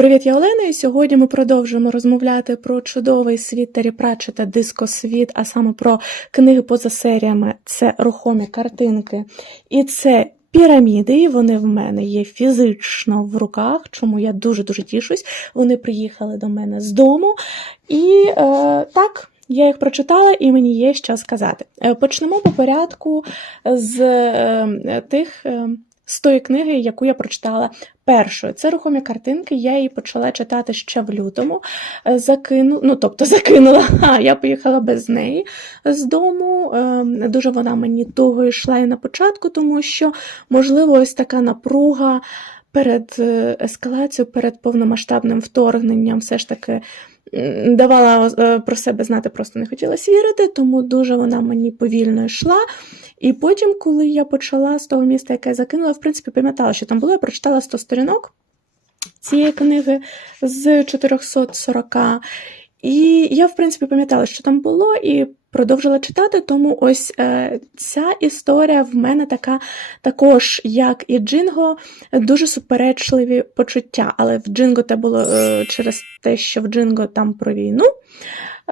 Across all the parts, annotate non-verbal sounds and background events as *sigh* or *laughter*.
Привіт, я Олена, і сьогодні ми продовжуємо розмовляти про чудовий світ Террі Пратчета, дискосвіт, а саме про книги поза серіями. Це рухомі картинки. І це піраміди, і вони в мене є фізично в руках, чому я дуже-дуже тішусь. Вони приїхали до мене з дому. І е, так. Я їх прочитала, і мені є що сказати. Е, Почнемо по порядку з е, тих е, з тої книги, яку я прочитала першою. Це рухомі картинки. Я її почала читати ще в лютому. Е, Закину, ну тобто *laughs* закинула. Я поїхала без неї з дому. Е, Дуже вона мені туго йшла і на початку, тому що, можливо, ось така напруга. Перед е, ескалацією, перед повномасштабним вторгненням, все ж таки давала е, про себе знати, просто не хотіла вірити, тому дуже вона мені повільно йшла. І потім, коли я почала з того міста, яке я закинула, в принципі, пам'ятала, що там було, я прочитала 100 сторінок цієї книги з 440. І я, в принципі, пам'ятала, що там було, і продовжила читати. Тому ось е, ця історія в мене така, також, як і Джинго, дуже суперечливі почуття. Але в Джинго це було е, через те, що в Джинго там про війну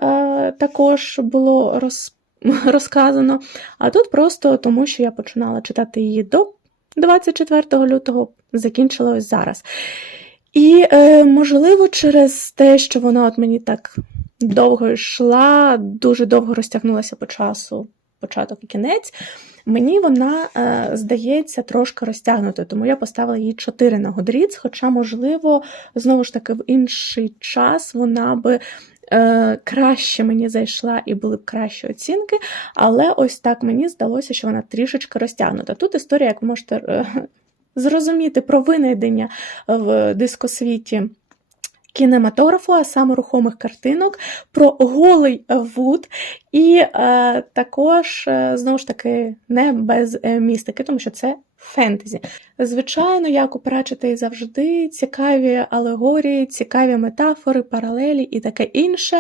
е, також було роз, *laughs* розказано. А тут просто тому, що я починала читати її до 24 лютого, закінчила ось зараз. І, е, можливо, через те, що вона от мені так довго йшла, дуже довго розтягнулася по часу, початок і кінець, мені вона е, здається трошки розтягнутою, тому я поставила їй 4 на Goodreads, хоча, можливо, знову ж таки, в інший час вона би. е, Краще мені зайшла і були б кращі оцінки, але ось так мені здалося, що вона трішечки розтягнута. Тут історія, як ви можете е, зрозуміти про винайдення в дискосвіті кінематографу, а саме рухомих картинок, про голий вуд, і е, також, е, знову ж таки, не без е, містики, тому що це фентезі. Звичайно, як у Пратчета і завжди, цікаві алегорії, цікаві метафори, паралелі і таке інше.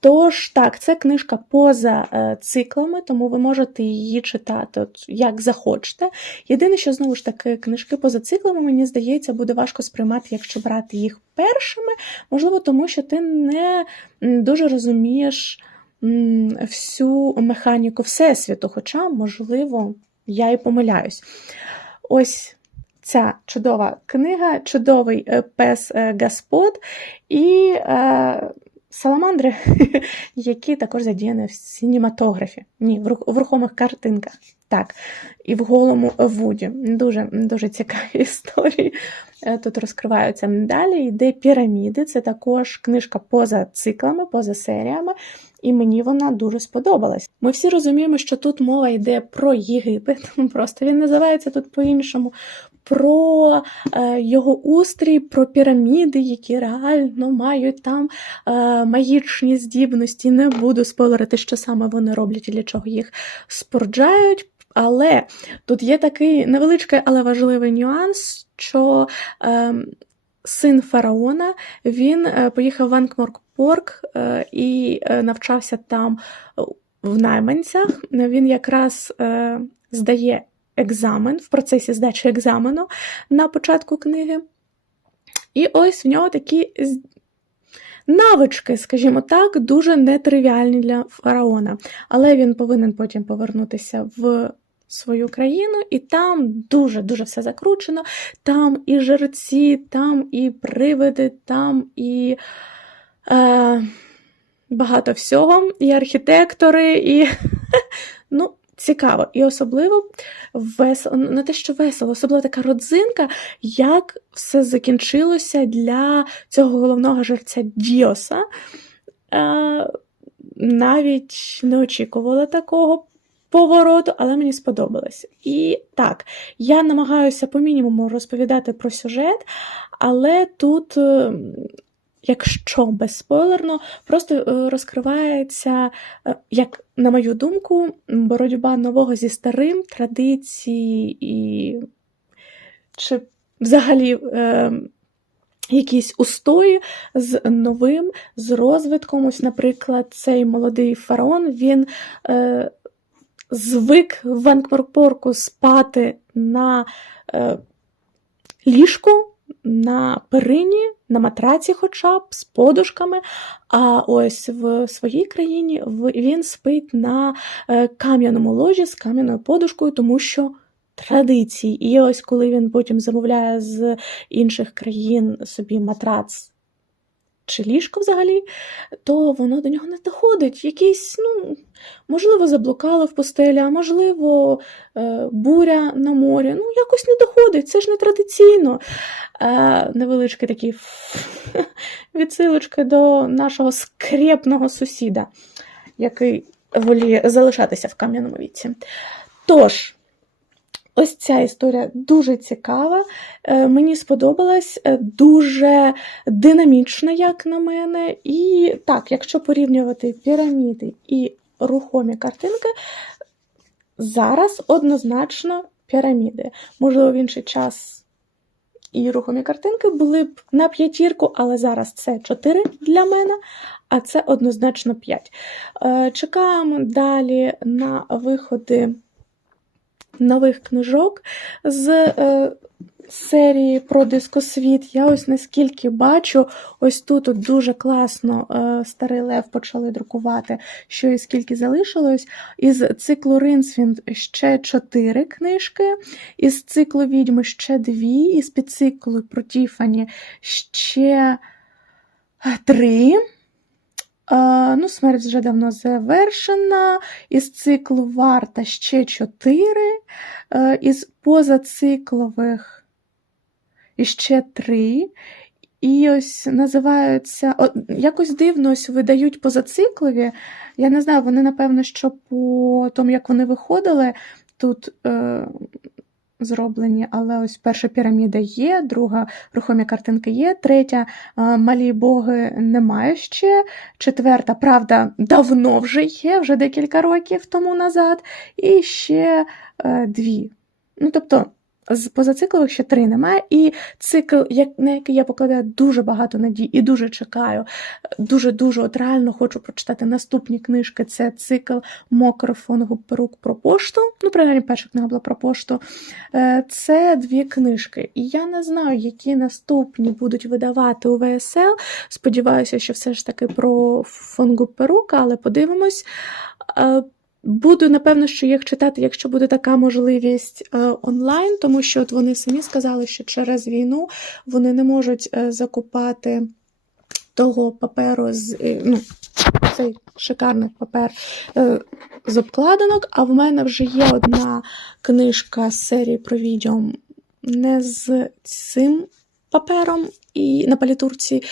Тож, так, це книжка поза е, циклами, тому ви можете її читати от, як захочете. Єдине, що знову ж таки, книжки поза циклами, мені здається, буде важко сприймати, якщо брати їх першими. Можливо, тому що ти не дуже розумієш всю механіку Всесвіту, хоча, можливо, я і помиляюсь. Ось ця чудова книга, чудовий е, пес е, Гаспод і е, саламандри, *laughs* які також задіяні в синематографі. Ні, в рухомих картинках. Так, і в голому вуді. Дуже, дуже цікаві *laughs* історії е, тут розкриваються. Далі йде піраміди. Це також книжка поза циклами, поза серіями. І мені вона дуже сподобалась. Ми всі розуміємо, що тут мова йде про Єгипет, *laughs* просто він називається тут по-іншому, про е, його устрій, про піраміди, які реально мають там е, магічні здібності. Не буду спойлерити, що саме вони роблять і для чого їх спорджають. Але тут є такий невеличкий, але важливий нюанс, що е, син фараона він е, поїхав в Анкморпорк е, і е, навчався там в найманцях. Він якраз здає екзамен в процесі здачі екзамену на початку книги. І ось в нього такі навички, скажімо так, дуже нетривіальні для фараона. Але він повинен потім повернутися в свою країну, і там дуже-дуже все закручено. Там і жерці, там і привиди, там і. Е, багато всього, і архітектори, і *laughs* ну, цікаво. І особливо весело, не те, що весело, особливо така родзинка, як все закінчилося для цього головного жерця Діоса. Е, навіть не очікувала такого. Повороту, але мені сподобалось. І так, я намагаюся по мінімуму розповідати про сюжет, але тут, е, якщо безспойлерно, просто е, розкривається, е, як на мою думку, боротьба нового зі старим, традиції і чи взагалі якісь устої з новим, з розвитком. Ось, наприклад, цей молодий фараон, він е, звик в Анкморпорку спати на е, ліжку на перині, на матраці, хоча б з подушками. А ось в своїй країні він спить на е, кам'яному ложі з кам'яною подушкою, тому що традиції. І ось коли він потім замовляє з інших країн собі матрац чи ліжко взагалі, то воно до нього не доходить. Якийсь, ну, можливо, заблукали в постелі, а можливо, е, буря на морі. Ну, якось не доходить, це ж не традиційно. Е, невеличкі такі *laughs* відсилочки до нашого скрепного сусіда, який воліє залишатися в кам'яному віці. Тож, ось ця історія дуже цікава. Е, Мені сподобалась, е, дуже динамічна, як на мене. І так, якщо порівнювати піраміди і рухомі картинки, зараз однозначно піраміди. Можливо, в інший час і рухомі картинки були б на п'ятірку, але зараз це 4 для мене, а це однозначно 5. Е, Чекаємо далі на виходи нових книжок з е, серії про дискосвіт. Я ось наскільки бачу, ось тут от дуже класно е, старий Лев почали друкувати, що і скільки залишилось. Із циклу Ринсвінд ще чотири книжки, із циклу Відьми ще дві, із підциклу про Тіфані ще е, три. Е, ну, смерть вже давно завершена. Із циклу Варта ще чотири. Е, із позациклових іще три. І ось називаються, о, якось дивно ось видають позациклові. Я не знаю, вони, напевно, що по тому, як вони виходили, тут е, зроблені, але ось перша піраміда є, друга рухомі картинки є, третя малі боги немає ще, четверта, правда, давно вже є, вже декілька років тому назад, і ще е, дві. Ну, тобто, з позациклових ще три немає, і цикл, на який я покладаю дуже багато надій і дуже чекаю, дуже-дуже от реально хочу прочитати наступні книжки. Це цикл Мокрофонгу перук про пошту. Ну, принаймні, перша книга була про пошту. Е, Це дві книжки. І я не знаю, які наступні будуть видавати у ВСЛ. Сподіваюся, що все ж таки про фонгу перука, але подивимось. Буду, напевно, що їх читати, якщо буде така можливість е, онлайн, тому що от вони самі сказали, що через війну вони не можуть е, закупати того паперу з е, ну, цей шикарний папер з обкладинок. А в мене вже є одна книжка з серії про відео не з цим папером і на палітурці,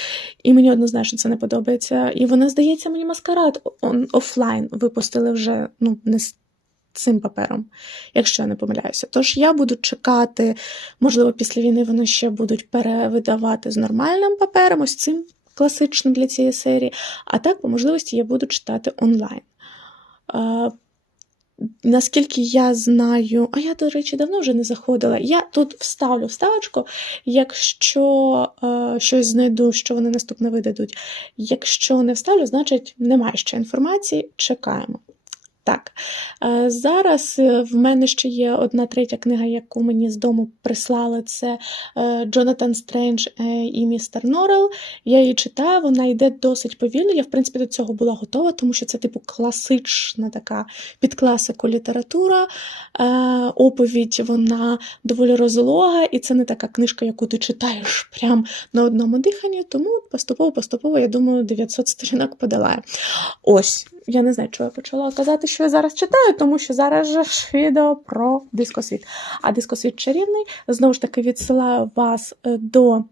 і мені однозначно це не подобається. І вона, здається, мені маскарад он- офлайн випустили вже ну, не з цим папером, якщо я не помиляюся. Тож я буду чекати, можливо, після війни вони ще будуть перевидавати з нормальним папером, ось цим класичним для цієї серії. А так, по можливості, я буду читати онлайн. Наскільки я знаю, а я, до речі, давно вже не заходила. Я тут вставлю вставочку, якщо е, щось знайду, що вони наступне видадуть. Якщо не вставлю, значить немає ще інформації. Чекаємо. Так, е, зараз е, в мене ще є одна третя книга, яку мені з дому прислали. Це е, Джонатан Стрендж і містер Норрел. Я її читаю, вона йде досить повільно. Я, в принципі, до цього була готова, тому що це, типу, класична така під класику література. Оповідь вона доволі розлога, і це не така книжка, яку ти читаєш прям на одному диханні. Тому поступово-поступово, я думаю, 900 сторінок подолає. Ось, я не знаю, чого я почала казати, що я зараз читаю, тому що зараз же ж відео про дискосвіт. А дискосвіт чарівний знову ж таки відсилаю вас е, до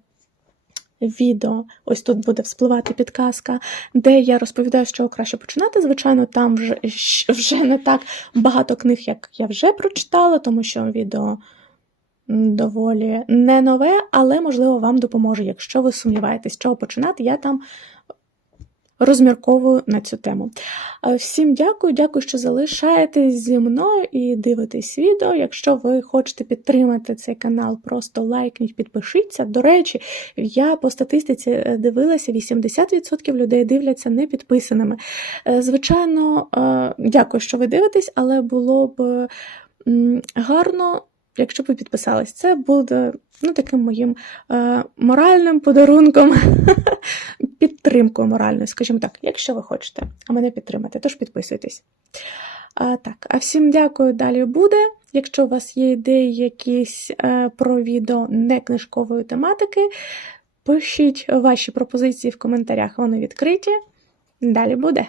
відео. Ось тут буде вспливати підказка, де я розповідаю, з чого краще починати. Звичайно, там вже, вже не так багато книг, як я вже прочитала, тому що відео доволі не нове, але можливо вам допоможе. Якщо ви сумніваєтесь, з чого починати, я там розмірковую на цю тему. Е, Всім дякую, дякую, що залишаєтесь зі мною і дивитесь відео. Якщо ви хочете підтримати цей канал, просто лайкніть, підпишіться. До речі, я по статистиці е, дивилася, 80% людей дивляться не підписаними. Е, Звичайно, дякую, що ви дивитесь, але було б гарно. якщо б ви підписались. Це буде ну, таким моїм е, моральним подарунком, *laughs* підтримкою моральною, скажімо так, якщо ви хочете мене підтримати, тож підписуйтесь. А, так, а всім дякую, далі буде. Якщо у вас є ідеї якісь е, про відео не книжкової тематики, пишіть ваші пропозиції в коментарях, вони відкриті. Далі буде.